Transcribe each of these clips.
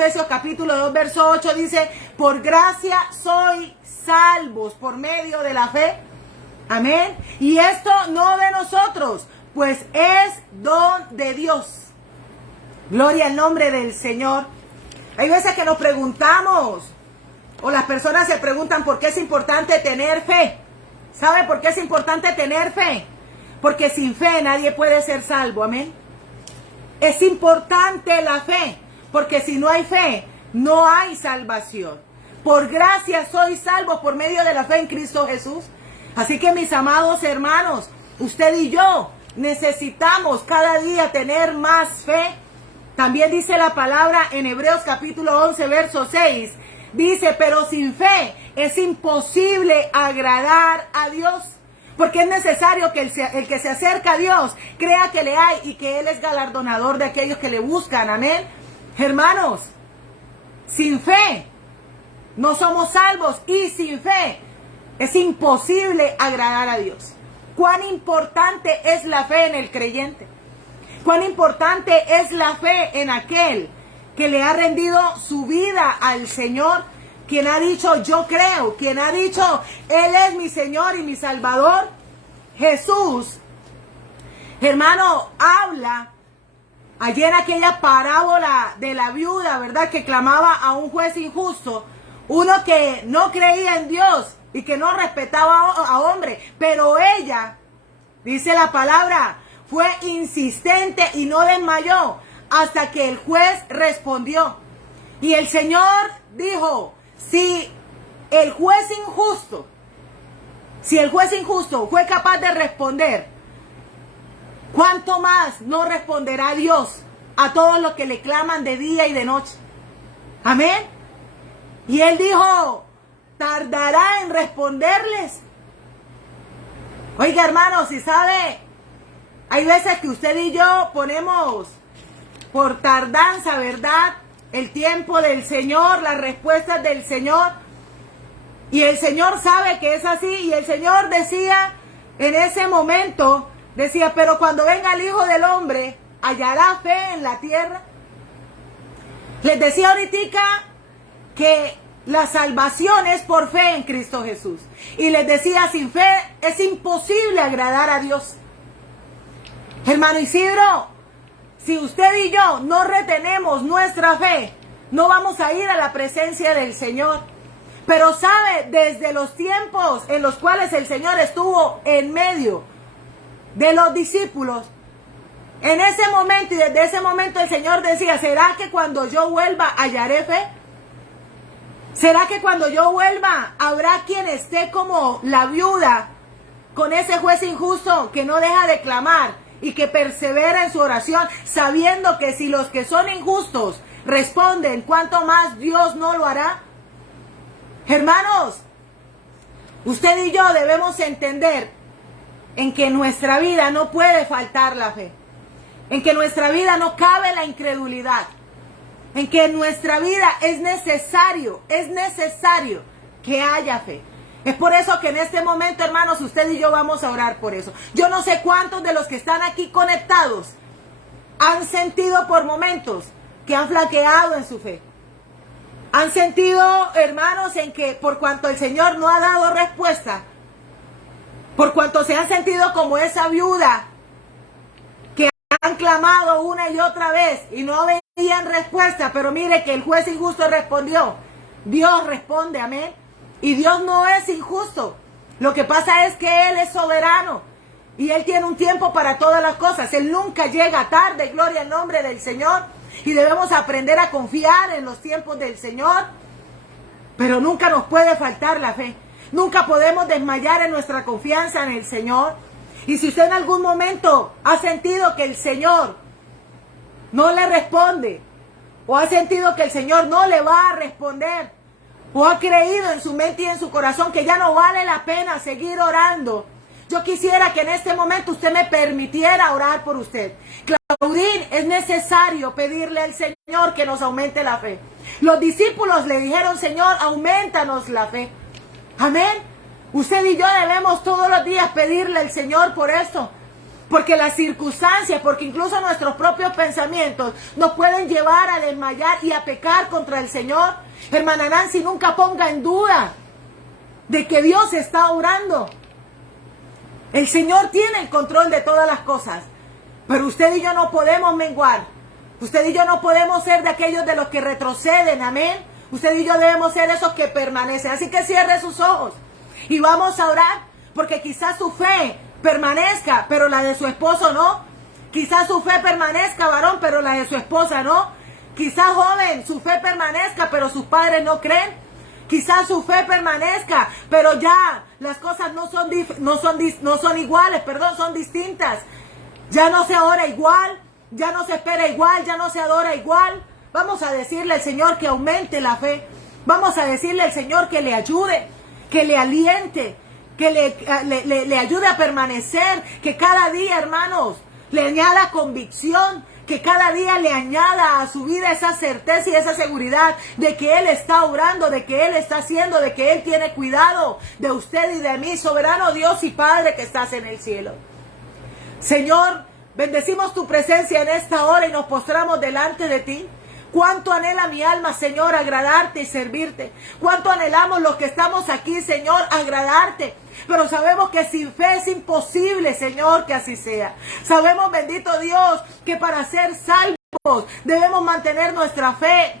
Efesios capítulo 2, verso 8 dice, por gracia sois salvos por medio de la fe. Amén. Y esto no de nosotros, pues es don de Dios. Gloria al nombre del Señor. Hay veces que nos preguntamos, o las personas se preguntan por qué es importante tener fe. ¿Sabe por qué es importante tener fe? Porque sin fe nadie puede ser salvo. Amén. Es importante la fe, porque si no hay fe, no hay salvación. Por gracia sois salvos por medio de la fe en Cristo Jesús. Así que mis amados hermanos, usted y yo necesitamos cada día tener más fe. También dice la palabra en Hebreos capítulo 11, verso 6. Dice, pero sin fe es imposible agradar a Dios. Porque es necesario que el que se acerca a Dios crea que le hay y que Él es galardonador de aquellos que le buscan. Amén. Hermanos, sin fe no somos salvos y sin fe es imposible agradar a Dios. Cuán importante es la fe en el creyente. Cuán importante es la fe en aquel que le ha rendido su vida al Señor. Quien ha dicho, yo creo. Quien ha dicho, Él es mi Señor y mi Salvador. Jesús, hermano, habla allí en aquella parábola de la viuda, ¿verdad? Que clamaba a un juez injusto. Uno que no creía en Dios y que no respetaba a hombre. Pero ella, dice la palabra, fue insistente y no desmayó hasta que el juez respondió. Y el Señor dijo, si el juez injusto fue capaz de responder, ¿cuánto más no responderá Dios a todos los que le claman de día y de noche? Amén. Y Él dijo, ¿tardará en responderles? Oiga, hermanos, si sabe, hay veces que usted y yo ponemos por tardanza, ¿verdad?, el tiempo del Señor, las respuestas del Señor. Y el Señor sabe que es así. Y el Señor decía en ese momento, decía, pero cuando venga el Hijo del Hombre, ¿hallará fe en la tierra? Les decía ahorita que la salvación es por fe en Cristo Jesús. Y les decía, sin fe es imposible agradar a Dios. Hermano Isidro, si usted y yo no retenemos nuestra fe, no vamos a ir a la presencia del Señor. Pero sabe, desde los tiempos en los cuales el Señor estuvo en medio de los discípulos, en ese momento y desde ese momento el Señor decía, ¿será que cuando yo vuelva hallaré fe? ¿Será que cuando yo vuelva habrá quien esté como la viuda con ese juez injusto que no deja de clamar y que persevera en su oración, sabiendo que si los que son injustos responden, ¿cuánto más Dios no lo hará? Hermanos, usted y yo debemos entender en que en nuestra vida no puede faltar la fe, en que en nuestra vida no cabe la incredulidad, en que en nuestra vida es necesario que haya fe. Es por eso que en este momento, hermanos, usted y yo vamos a orar por eso. Yo no sé cuántos de los que están aquí conectados han sentido por momentos que han flaqueado en su fe. Han sentido, hermanos, en que por cuanto el Señor no ha dado respuesta, por cuanto se han sentido como esa viuda que han clamado una y otra vez y no veían respuesta, pero mire que el juez injusto respondió. Dios responde, amén. Y Dios no es injusto. Lo que pasa es que Él es soberano y Él tiene un tiempo para todas las cosas. Él nunca llega tarde, gloria al nombre del Señor. Y debemos aprender a confiar en los tiempos del Señor. Pero nunca nos puede faltar la fe. Nunca podemos desmayar en nuestra confianza en el Señor. Y si usted en algún momento ha sentido que el Señor no le responde, o ha sentido que el Señor no le va a responder, o ha creído en su mente y en su corazón que ya no vale la pena seguir orando, yo quisiera que en este momento usted me permitiera orar por usted. Claudín, es necesario pedirle al Señor que nos aumente la fe. Los discípulos le dijeron, Señor, aumentanos la fe. Amén. Usted y yo debemos todos los días pedirle al Señor por eso. Porque las circunstancias, porque incluso nuestros propios pensamientos nos pueden llevar a desmayar y a pecar contra el Señor. Hermana Nancy, nunca ponga en duda de que Dios está obrando. El Señor tiene el control de todas las cosas. Pero usted y yo no podemos menguar. Usted y yo no podemos ser de aquellos de los que retroceden. Amén. Usted y yo debemos ser esos que permanecen. Así que cierre sus ojos y vamos a orar. Porque quizás su fe permanezca, pero la de su esposo no. Quizás su fe permanezca, varón, pero la de su esposa no. Quizás, joven, su fe permanezca, pero sus padres no creen. Quizás su fe permanezca, pero ya las cosas no son iguales, son distintas. Ya no se ora igual, ya no se espera igual, ya no se adora igual. Vamos a decirle al Señor que aumente la fe. Vamos a decirle al Señor que le ayude, que le aliente, que le ayude a permanecer, que cada día, hermanos, le añada convicción, que cada día le añada a su vida esa certeza y esa seguridad de que Él está obrando, de que Él está haciendo, de que Él tiene cuidado de usted y de mí, soberano Dios y Padre que estás en el cielo. Señor, bendecimos tu presencia en esta hora y nos postramos delante de ti. Cuánto anhela mi alma, Señor, agradarte y servirte. Cuánto anhelamos los que estamos aquí, Señor, agradarte. Pero sabemos que sin fe es imposible, Señor, que así sea. Sabemos, bendito Dios, que para ser salvos debemos mantener nuestra fe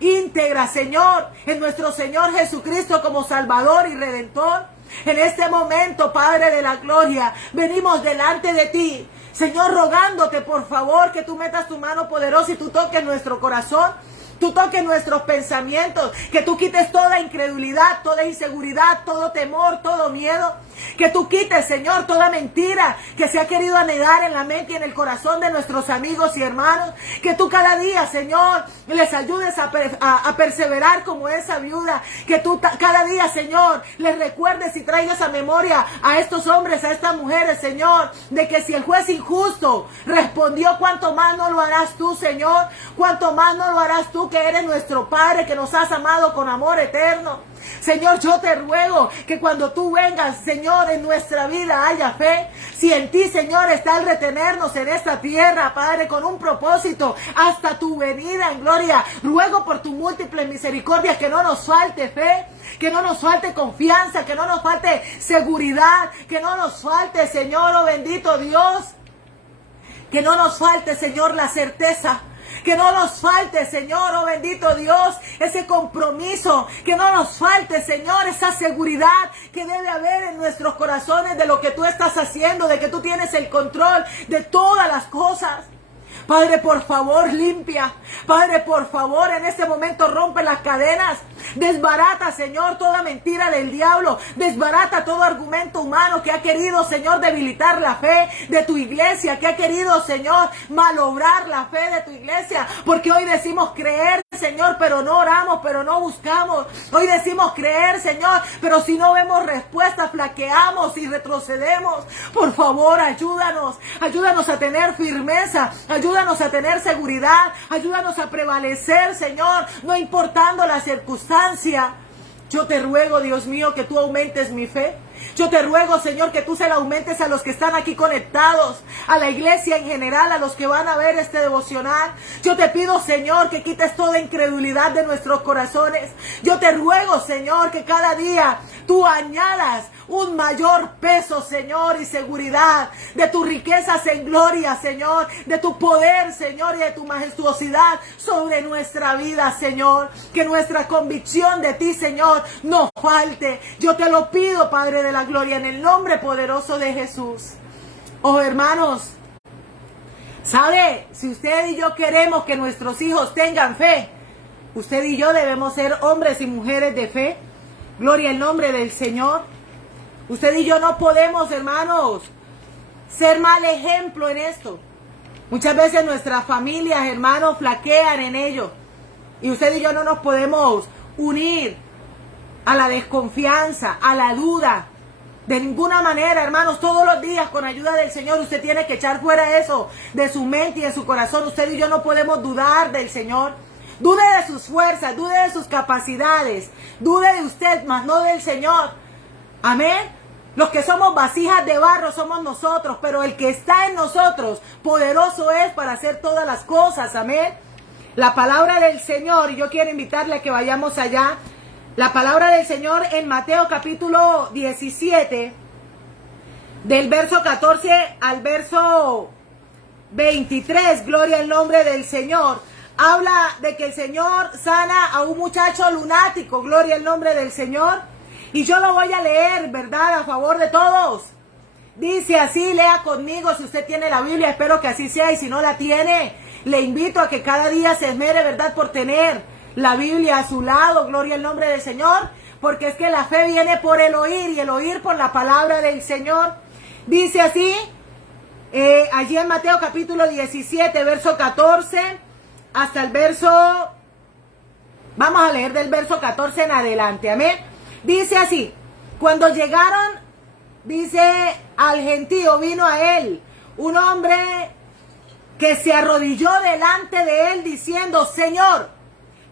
íntegra, Señor, en nuestro Señor Jesucristo como Salvador y Redentor. En este momento, Padre de la Gloria, venimos delante de ti, Señor, rogándote por favor que tú metas tu mano poderosa y tú toques nuestro corazón. Tú toques nuestros pensamientos, que tú quites toda incredulidad, toda inseguridad, todo temor, todo miedo. Que tú quites, Señor, toda mentira que se ha querido anidar en la mente y en el corazón de nuestros amigos y hermanos. Que tú cada día, Señor, les ayudes a perseverar como esa viuda. Que tú cada día, Señor, les recuerdes y traigas a memoria a estos hombres, a estas mujeres, Señor, de que si el juez injusto respondió, cuánto más no lo harás tú, Señor. Cuánto más no lo harás tú, que eres nuestro Padre, que nos has amado con amor eterno. Señor, yo te ruego que cuando tú vengas, Señor, en nuestra vida haya fe. Si en ti, Señor, está el retenernos en esta tierra, Padre, con un propósito hasta tu venida en gloria, ruego por tu múltiple misericordia que no nos falte fe, que no nos falte confianza, que no nos falte seguridad, que no nos falte, Señor, oh bendito Dios, que no nos falte, Señor, la certeza. Que no nos falte, Señor, oh bendito Dios, ese compromiso. Que no nos falte, Señor, esa seguridad que debe haber en nuestros corazones de lo que tú estás haciendo, de que tú tienes el control de todas las cosas. Padre, por favor, limpia. Padre, por favor, en este momento rompe las cadenas. Desbarata, Señor, toda mentira del diablo. Desbarata todo argumento humano que ha querido, Señor, debilitar la fe de tu iglesia. Que ha querido, Señor, malobrar la fe de tu iglesia. Porque hoy decimos creer, Señor, pero no oramos, pero no buscamos. Hoy decimos creer, Señor, pero si no vemos respuesta, flaqueamos y retrocedemos. Por favor, ayúdanos. Ayúdanos a tener firmeza. Ayúdanos a tener seguridad. Ayúdanos a prevalecer, Señor, no importando la circunstancia. Yo te ruego, Dios mío, que tú aumentes mi fe. Yo te ruego, Señor, que tú se la aumentes a los que están aquí conectados, a la iglesia en general, a los que van a ver este devocional. Yo te pido, Señor, que quites toda incredulidad de nuestros corazones. Yo te ruego, Señor, que cada día tú añadas un mayor peso, Señor, y seguridad de tus riquezas en gloria, Señor, de tu poder, Señor, y de tu majestuosidad sobre nuestra vida, Señor. Que nuestra convicción de ti, Señor, no falte. Yo te lo pido, Padre de la gloria, en el nombre poderoso de Jesús. Oh, hermanos, ¿sabe? Si usted y yo queremos que nuestros hijos tengan fe, usted y yo debemos ser hombres y mujeres de fe. Gloria al nombre del Señor. Usted y yo no podemos, hermanos, ser mal ejemplo en esto. Muchas veces nuestras familias, hermanos, flaquean en ello. Y usted y yo no nos podemos unir a la desconfianza, a la duda. De ninguna manera, hermanos, todos los días con ayuda del Señor usted tiene que echar fuera eso de su mente y de su corazón. Usted y yo no podemos dudar del Señor. Dude de sus fuerzas, dude de sus capacidades, dude de usted, mas no del Señor. Amén. Los que somos vasijas de barro somos nosotros, pero el que está en nosotros, poderoso es para hacer todas las cosas. Amén. La palabra del Señor, y yo quiero invitarle a que vayamos allá. La palabra del Señor en Mateo capítulo 17, del verso 14 al verso 23, gloria al nombre del Señor. Habla de que el Señor sana a un muchacho lunático, gloria al nombre del Señor. Y yo lo voy a leer, ¿verdad? A favor de todos. Dice así, lea conmigo si usted tiene la Biblia, espero que así sea, y si no la tiene, le invito a que cada día se esmere, ¿verdad? Por tener la Biblia a su lado, gloria al nombre del Señor, porque es que la fe viene por el oír, y el oír por la palabra del Señor. Dice así, allí en Mateo capítulo 17, verso 14, hasta el verso, vamos a leer del verso 14 en adelante, amén. Dice así, cuando llegaron, dice, al gentío, vino a él un hombre que se arrodilló delante de él diciendo, Señor,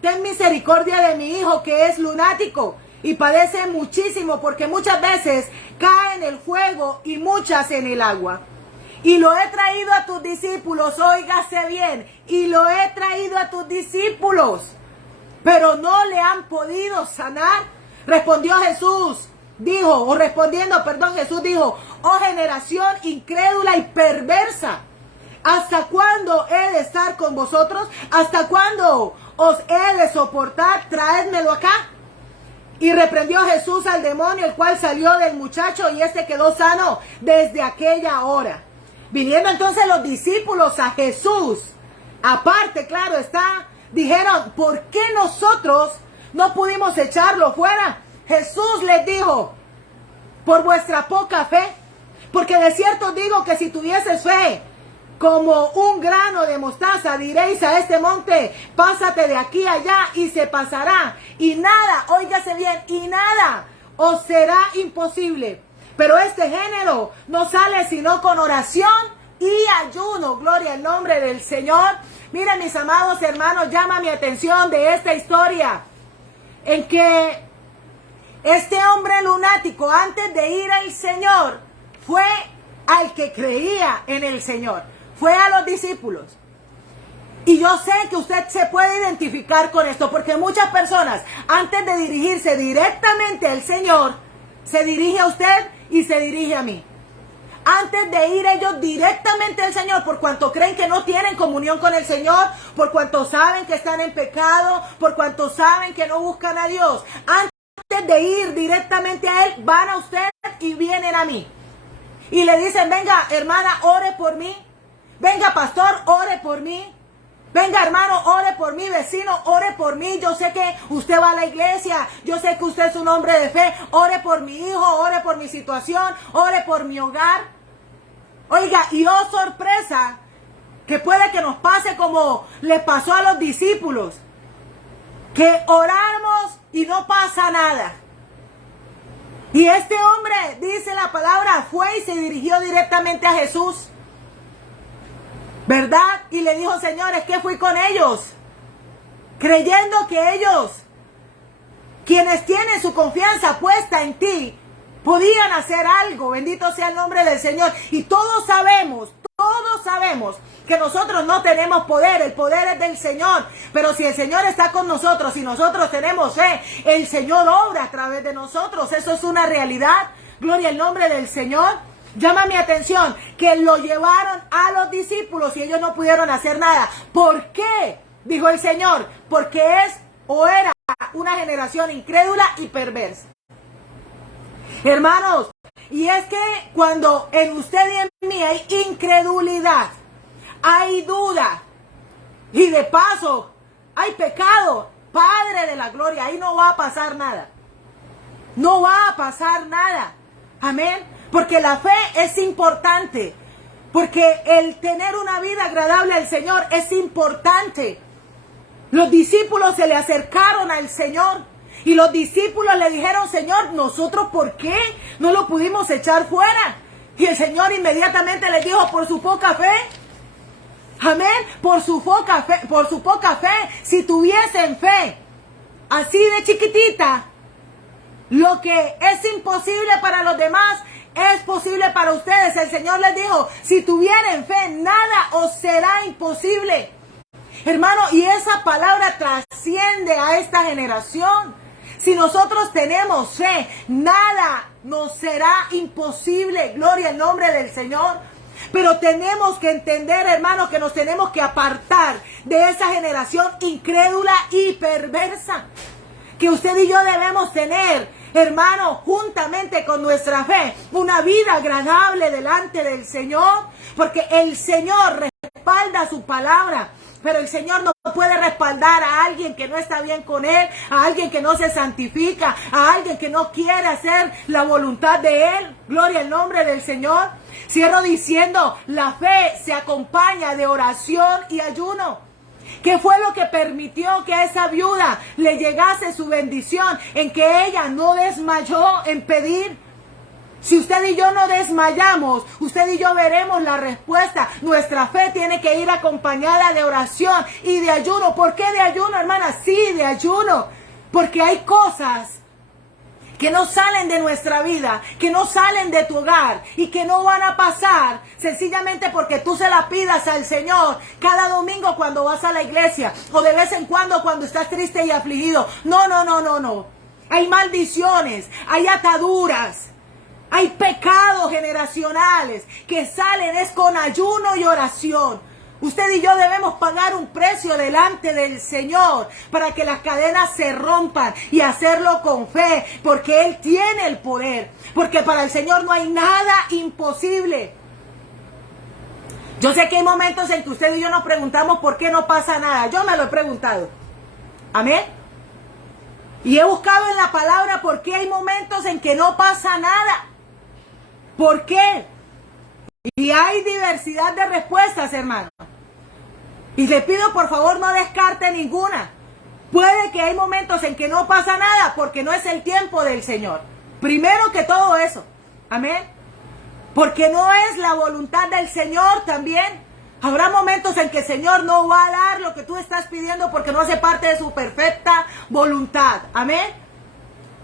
ten misericordia de mi hijo que es lunático y padece muchísimo porque muchas veces cae en el fuego y muchas en el agua. Y lo he traído a tus discípulos, óigase bien, y lo he traído a tus discípulos, pero no le han podido sanar. Respondió Jesús, Jesús dijo, oh generación incrédula y perversa, ¿hasta cuándo he de estar con vosotros? ¿Hasta cuándo os he de soportar? Traédmelo acá. Y reprendió Jesús al demonio, el cual salió del muchacho y este quedó sano desde aquella hora. Viniendo entonces los discípulos a Jesús, aparte, claro está, dijeron, ¿por qué nosotros no pudimos echarlo fuera? Jesús les dijo, por vuestra poca fe, porque de cierto digo que si tuvieses fe como un grano de mostaza, diréis a este monte, pásate de aquí allá y se pasará, y nada, óigase bien, y nada os será imposible. Pero este género no sale sino con oración y ayuno, gloria al nombre del Señor. Miren, mis amados hermanos, llama mi atención de esta historia, en que este hombre lunático, antes de ir al Señor, fue al que creía en el Señor, fue a los discípulos. Y yo sé que usted se puede identificar con esto, porque muchas personas, antes de dirigirse directamente al Señor, se dirige a usted y se dirige a mí. Antes de ir ellos directamente al Señor, por cuanto creen que no tienen comunión con el Señor, por cuanto saben que están en pecado, por cuanto saben que no buscan a Dios, antes de ir directamente a Él, van a usted y vienen a mí. Y le dicen, venga hermana, ore por mí. Venga pastor, ore por mí. Venga hermano, ore por mí. Vecino, ore por mí. Yo sé que usted va a la iglesia. Yo sé que usted es un hombre de fe. Ore por mi hijo, ore por mi situación, ore por mi hogar. Oiga, y oh sorpresa, que puede que nos pase como le pasó a los discípulos, que oramos y no pasa nada. Y este hombre, dice la palabra, fue y se dirigió directamente a Jesús, ¿verdad? Y le dijo, señores, que fui con ellos, creyendo que ellos, quienes tienen su confianza puesta en ti, podían hacer algo. Bendito sea el nombre del Señor. Y todos sabemos que nosotros no tenemos poder, el poder es del Señor. Pero si el Señor está con nosotros y nosotros tenemos fe, el Señor obra a través de nosotros. Eso es una realidad. Gloria al nombre del Señor. Llama mi atención que lo llevaron a los discípulos y ellos no pudieron hacer nada. ¿Por qué? Dijo el Señor, porque es o era una generación incrédula y perversa. Hermanos, y es que cuando en usted y en mí hay incredulidad, hay duda y de paso hay pecado, Padre de la gloria, ahí no va a pasar nada. No va a pasar nada. Amén. Porque la fe es importante. Porque el tener una vida agradable al Señor es importante. Los discípulos se le acercaron al Señor. Y los discípulos le dijeron, Señor, ¿nosotros por qué no lo pudimos echar fuera? Y el Señor inmediatamente les dijo, por su poca fe. Amén, por su poca fe, si tuviesen fe, así de chiquitita, lo que es imposible para los demás es posible para ustedes. El Señor les dijo, si tuvieren fe, nada os será imposible. Hermano, y esa palabra trasciende a esta generación. Si nosotros tenemos fe, nada nos será imposible. Gloria al nombre del Señor. Pero tenemos que entender, hermano, que nos tenemos que apartar de esa generación incrédula y perversa. Que usted y yo debemos tener, hermano, juntamente con nuestra fe, una vida agradable delante del Señor. Porque el Señor respalda su palabra. Pero el Señor no puede respaldar a alguien que no está bien con Él, a alguien que no se santifica, a alguien que no quiere hacer la voluntad de Él. Gloria al nombre del Señor. Cierro diciendo, la fe se acompaña de oración y ayuno. ¿Qué fue lo que permitió que a esa viuda le llegase su bendición? En que ella no desmayó en pedir. Si usted y yo no desmayamos, usted y yo veremos la respuesta. Nuestra fe tiene que ir acompañada de oración y de ayuno. ¿Por qué de ayuno, hermana? Sí, de ayuno. Porque hay cosas que no salen de nuestra vida, que no salen de tu hogar y que no van a pasar sencillamente porque tú se la pidas al Señor cada domingo cuando vas a la iglesia o de vez en cuando estás triste y afligido. No, no, no, no, no. Hay maldiciones, hay ataduras. Hay pecados generacionales que salen es con ayuno y oración. Usted y yo debemos pagar un precio delante del Señor para que las cadenas se rompan y hacerlo con fe, porque Él tiene el poder, porque para el Señor no hay nada imposible. Yo sé que hay momentos en que usted y yo nos preguntamos por qué no pasa nada. Yo me lo he preguntado. Amén. Y he buscado en la palabra por qué hay momentos en que no pasa nada. ¿Por qué? Y hay diversidad de respuestas, hermano. Y le pido, por favor, no descarte ninguna. Puede que hay momentos en que no pasa nada porque no es el tiempo del Señor. Primero que todo eso. Amén. Porque no es la voluntad del Señor también. Habrá momentos en que el Señor no va a dar lo que tú estás pidiendo porque no hace parte de su perfecta voluntad. Amén.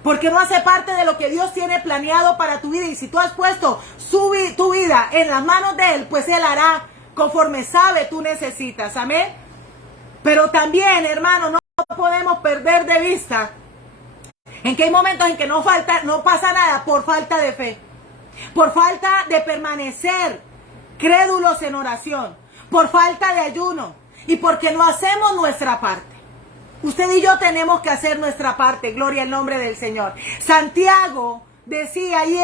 Porque no hace parte de lo que Dios tiene planeado para tu vida. Y si tú has puesto tu vida en las manos de Él, pues Él hará conforme sabe tú necesitas. Amén. Pero también, hermano, no podemos perder de vista en que hay momentos en que no pasa nada por falta de fe. Por falta de permanecer crédulos en oración. Por falta de ayuno. Y porque no hacemos nuestra parte. Usted y yo tenemos que hacer nuestra parte, gloria al nombre del Señor. Santiago decía ahí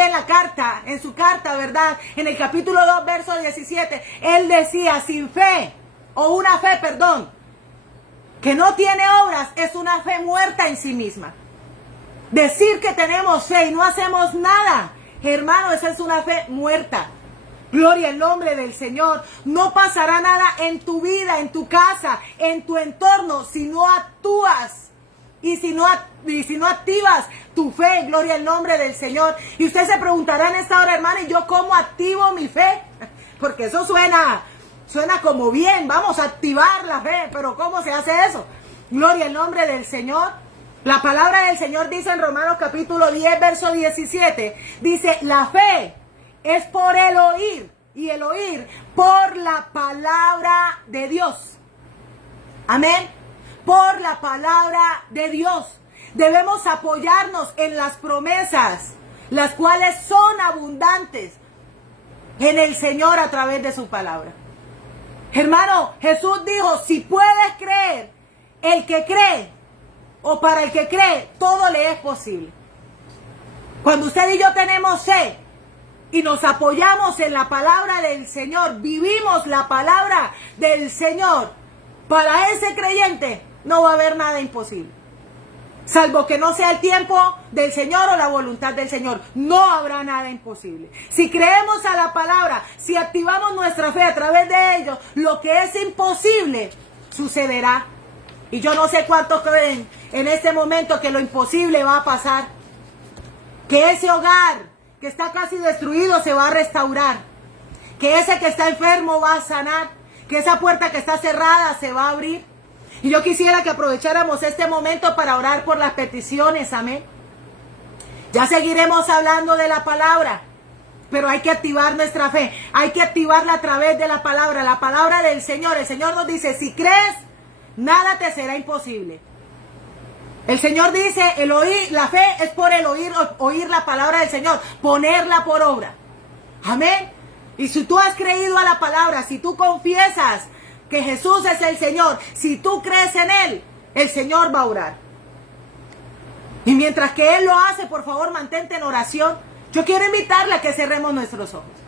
en su carta, ¿verdad? En el capítulo 2, verso 17, él decía, una fe, que no tiene obras, es una fe muerta en sí misma. Decir que tenemos fe y no hacemos nada, hermano, esa es una fe muerta. Gloria al nombre del Señor. No pasará nada en tu vida, en tu casa, en tu entorno, si no actúas y si no activas tu fe. Gloria al nombre del Señor. Y usted se preguntará en esta hora, hermano, ¿y yo cómo activo mi fe? Porque eso suena como bien, vamos a activar la fe, pero ¿cómo se hace eso? Gloria al nombre del Señor. La palabra del Señor dice en Romanos capítulo 10, verso 17, dice, la fe es por el oír, y el oír por la palabra de Dios. Amén. Por la palabra de Dios. Debemos apoyarnos en las promesas, las cuales son abundantes en el Señor a través de su palabra. Hermano, Jesús dijo, si puedes creer, el que cree, o para el que cree, todo le es posible. Cuando usted y yo tenemos fe, y nos apoyamos en la palabra del Señor, vivimos la palabra del Señor, para ese creyente no va a haber nada imposible. Salvo que no sea el tiempo del Señor o la voluntad del Señor, no habrá nada imposible. Si creemos a la palabra, si activamos nuestra fe a través de ello, lo que es imposible sucederá. Y yo no sé cuántos creen en este momento que lo imposible va a pasar. Que ese hogar que está casi destruido se va a restaurar, que ese que está enfermo va a sanar, que esa puerta que está cerrada se va a abrir. Y yo quisiera que aprovecháramos este momento para orar por las peticiones, amén. Ya seguiremos hablando de la palabra, Pero hay que activar nuestra fe, hay que activarla a través de la palabra del Señor. El Señor nos dice, si crees, nada te será imposible. El Señor dice, el oír, la fe es por el oír la palabra del Señor, ponerla por obra. Amén. Y si tú has creído a la palabra, si tú confiesas que Jesús es el Señor, si tú crees en Él, el Señor va a orar. Y mientras que Él lo hace, por favor, mantente en oración. Yo quiero invitarle a que cerremos nuestros ojos.